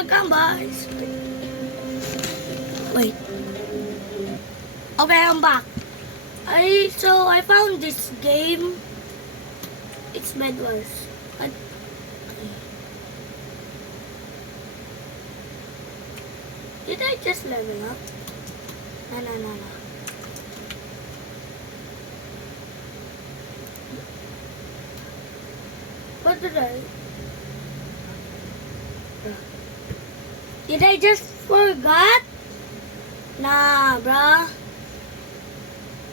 welcome boys. Wait. Okay, I'm back. So I found this game. It's Bed Wars. Did I just level up? No. What did I? Did I just forgot? Nah, bruh.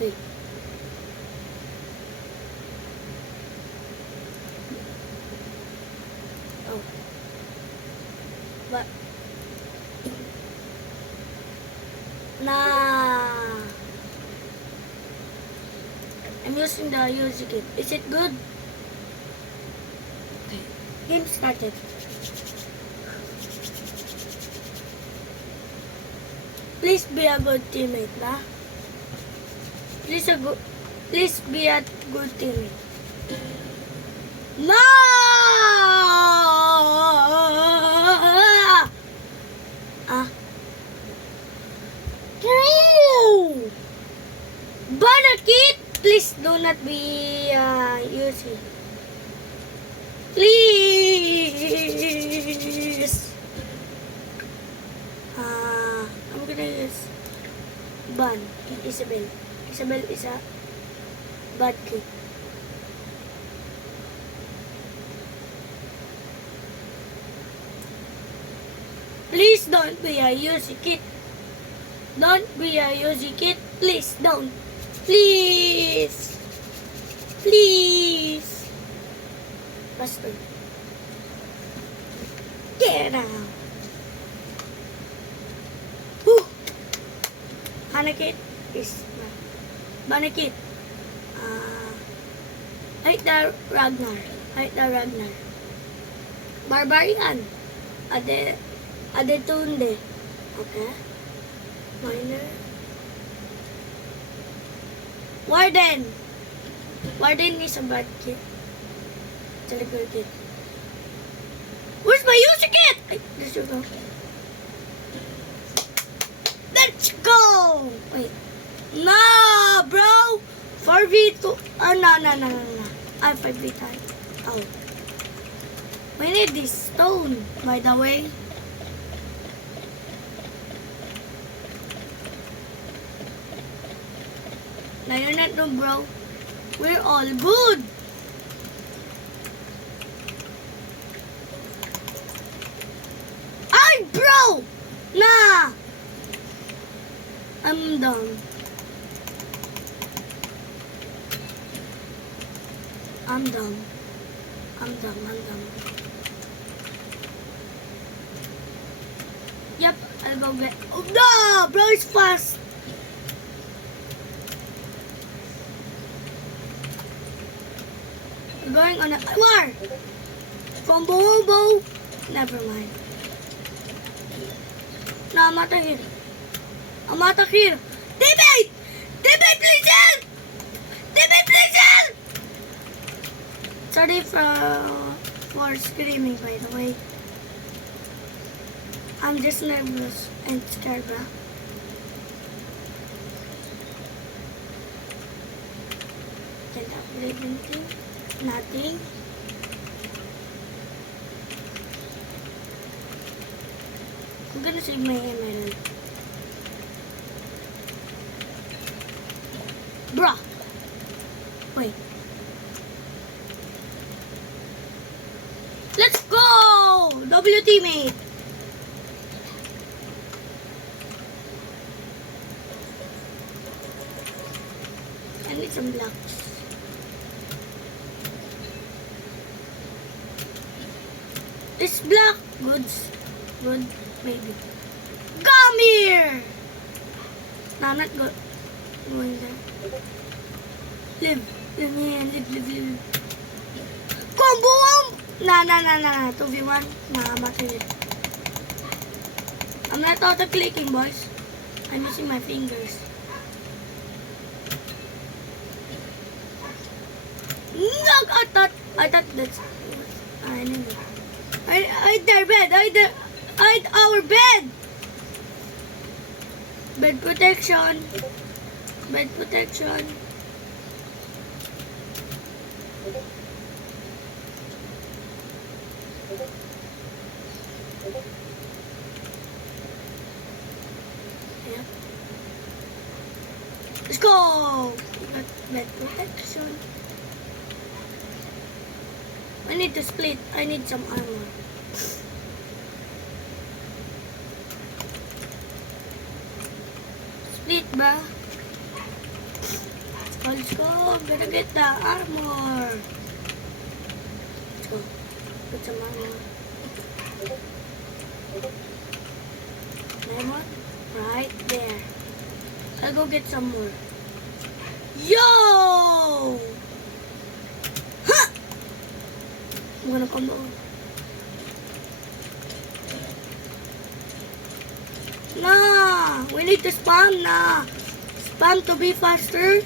Wait. Oh. But. Nah. I'm using the user kit. Is it good? Okay. Game started. Please be a good teammate, ba? Please be a good teammate. No! No! Banakit, please do not be using. Please. I'm gonna use Ban Isabel. Isabel is a bad kid. Please don't be a Yuzi kid. Don't be a Yuzi kid. Please don't. Please. Please. Basta. Get out. Banakit is Banakit. Hate the Ragnar. Barbarian. Adetunde. Okay. Minor. Warden. Warden is a bad kid. It's a good kid. Where's my user kit? There you go. Let's go! Wait. No, bro! 4v2. Oh, no. I'm 5v time. Oh. We need this stone, by the way. No, you're not no, bro. We're all good. Ay, bro! Nah! I'm done. Yep, I'll go get. Oh no! Bro, it's fast! We're going on a war! From Bobo! Never mind. No, I'm out of here. Teammate! Teammate, please help! Please help! Sorry for screaming, by the way. I'm just nervous and scared, bro. Can't upgrade anything. Nothing. I'm gonna save my emerald. Bruh. Wait. Let's go! W teammate. I need some blocks. This block. Good, maybe. Come here! No, I'm not going there. Live. Combo! Nah. 2v1. Nah, battery. I'm not auto-clicking, boys. I'm using my fingers. No, I thought that's... I dare bed. Hide our bed! Bed protection. Bed protection. Yeah. Let's go! We got bed protection. I need to split. I need some armor. Split ba? Let's go. I'm gonna get the armor. Let's go. Put some armor. Lemon. Right there. I'll go get some more. Yo! Huh! I'm gonna come down. Nah, we need to spam na. Spam to be faster.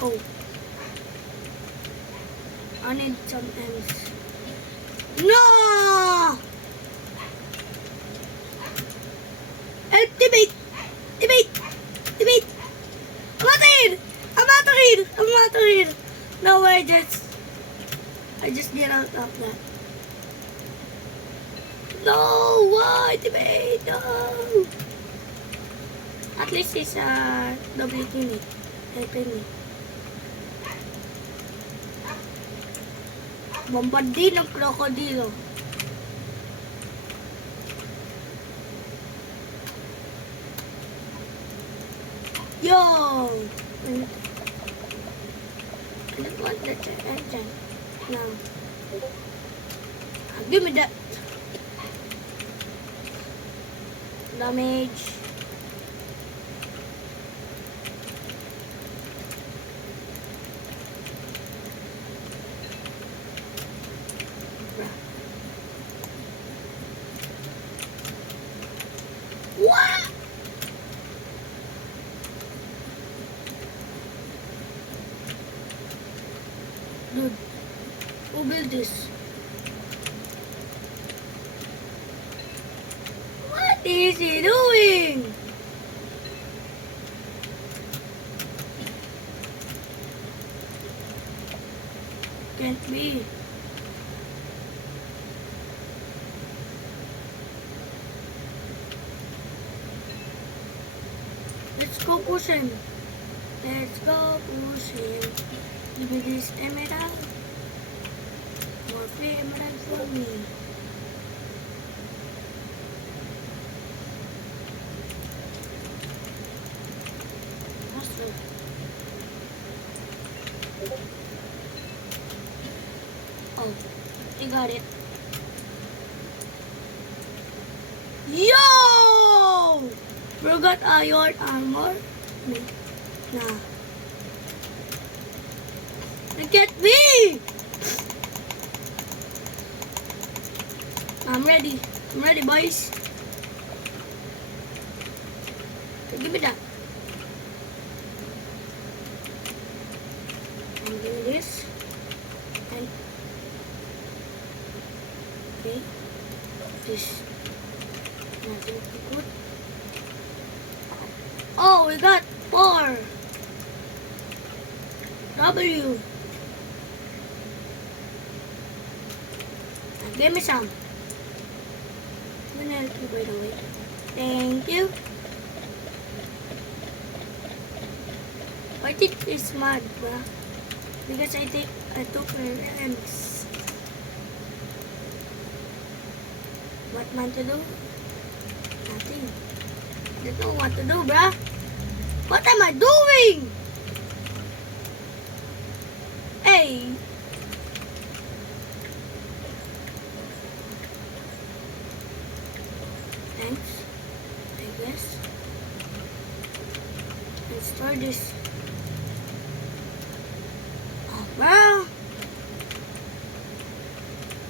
Oh. I need some ends. No! Activate! Activate! Activate! I'm out of here! No, I just get out of that. No! Why? Activate! No! At least it's double kill. Helping me. Bombardin ng krokodilo. Yo! I don't want that engine. No. Give me that. Damage. What? Dude, who built this? What is he doing? Can't be. Let's go push him. Let's go push him. Give me this emerald. More free emerald for me. Awesome. Oh, you got it. Yo! Bro got iron armor? No. Nah. Look at me! I'm ready. I'm ready, boys. Give me that. I'm doing this. And okay. This. Nothing good. Oh, we got 4. W. Give me some. I'm gonna help you, by the way. Thank you. I think it's mad, bruh. Because I took her rhymes. What man to do? Nothing. I don't know what to do, bruh. What am I doing? Hey. Thanks. I guess. Let's start this. Oh, bro.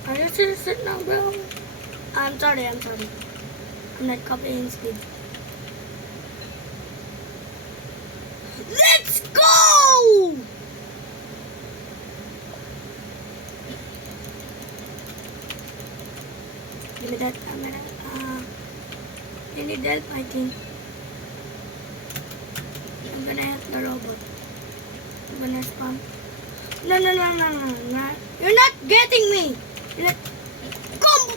Are you serious now, bro? I'm sorry. I'm not copying speed. Let's go! Give me that. I need help, I think. I'm gonna help the robot. I'm gonna spam. No. You're not getting me. You're not. Come!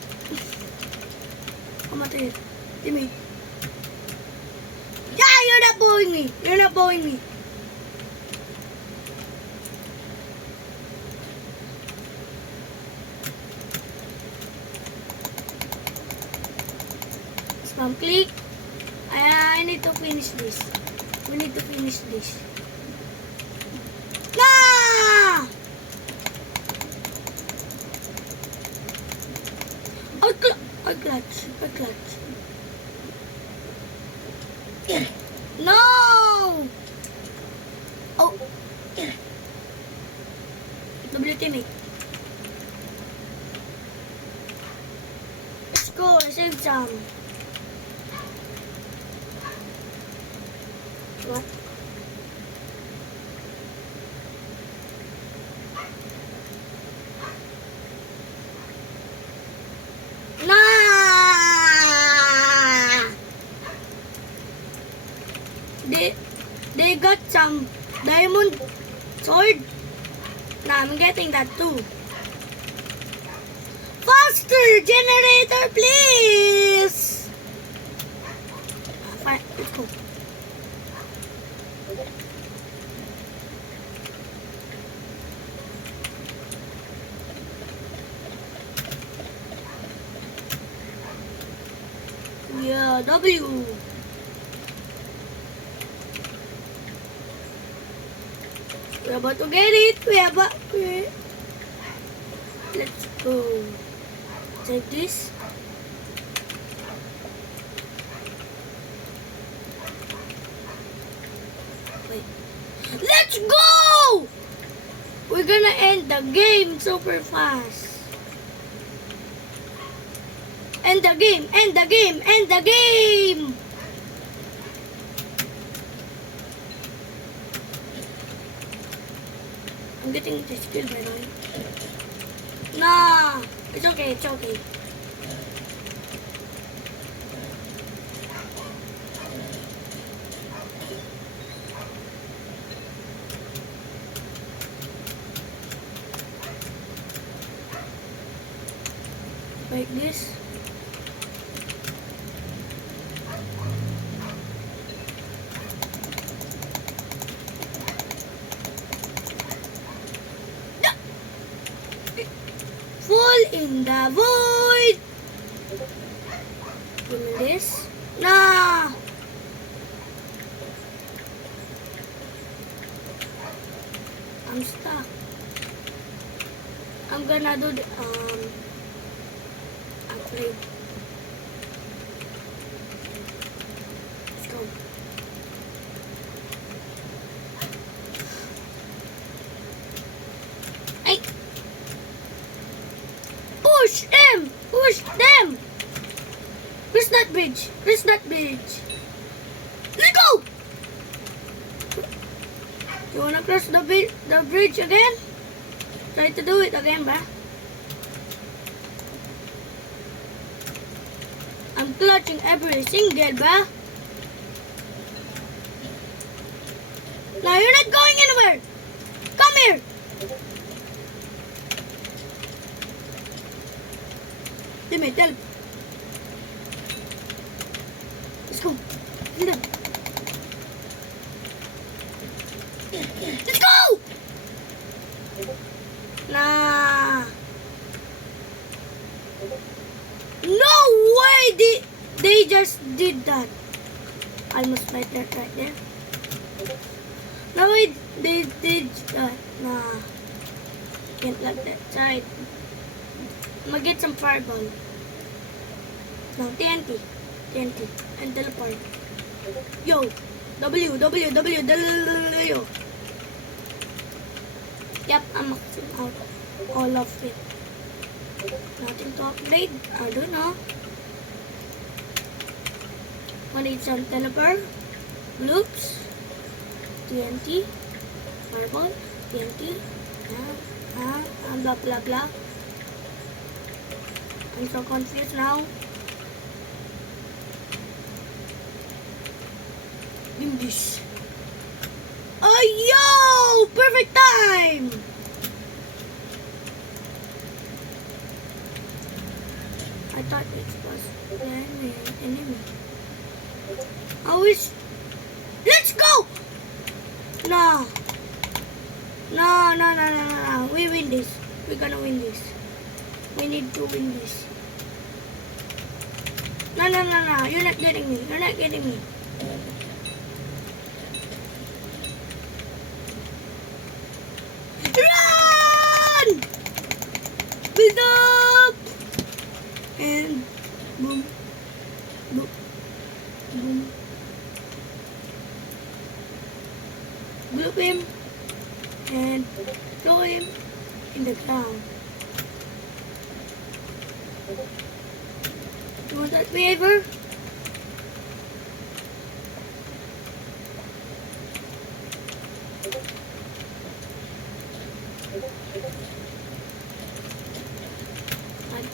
Come at it. Timmy. Yeah, you're not bowing me. You're not bowing me. Spam click. I need to finish this. We need to finish this. Ah! I clutch. No! Oh. W teammate. Let's go. I saved some. What? Nah! They got some diamond sword. Nah, I'm getting that too. Faster generator, please! Fine, let's go. Yeah, W. We're about to get it. Let's go. Take this. Wait. Let's go! We're gonna end the game super fast. End the game! I'm getting this kill by the way. Nah, it's okay. Like this. Fall in the void. Give me this. Nah. I'm stuck. I'm gonna do the upgrade. Let's go. Ay. Push them! Where's that bridge? Let's go! You wanna cross the bridge again? Try to do it again, ba? I'm clutching every single, ba? Now you're not going anywhere! Come here! Teammate, help! Let's go! Let's go! Nah. No way they just did that. I must fight that right there. No way they did that. Nah. Can't let that side. I'm gonna get some fireball. No, TNT. And teleport. Yo. W. Yep, I'm maxing out all of it. Nothing to upgrade. I don't know. I need some teleport. Loops. TNT. Fireball. TNT. Blah blah blah. I'm so confused now. In this. Oh, yo! Perfect time! I thought it was the enemy. I wish. Let's go! No. No. We win this. We're gonna win this. We need to win this. No. You're not getting me. You're not getting me. Run! Build up! And boom. Boom. Boom. Bloop him. And throw him in the ground. You want that waiver?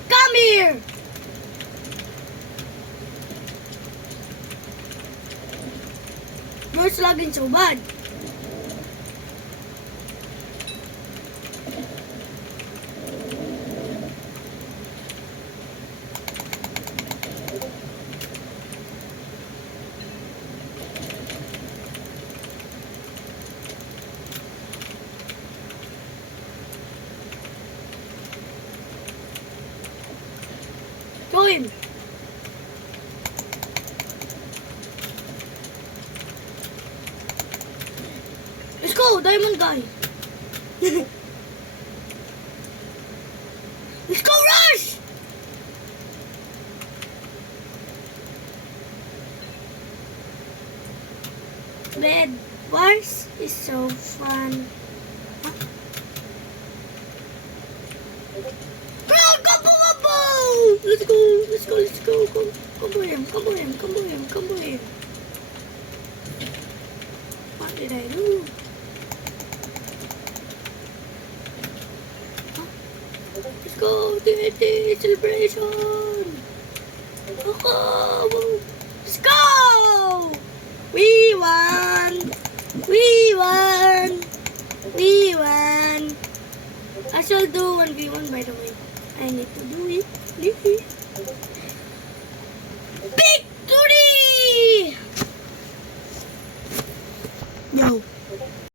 Come here! Where's lagging so bad? Throw him. Let's go, diamond guy. Let's go, rush! Bed wars is so fun. Huh? Bro, combo! Let's go. Combo him. What did I do? Huh? Let's go, TNT celebration! Oh, let's go! We won! I shall do 1v1 by the way. I need to do it. Victory! Yo.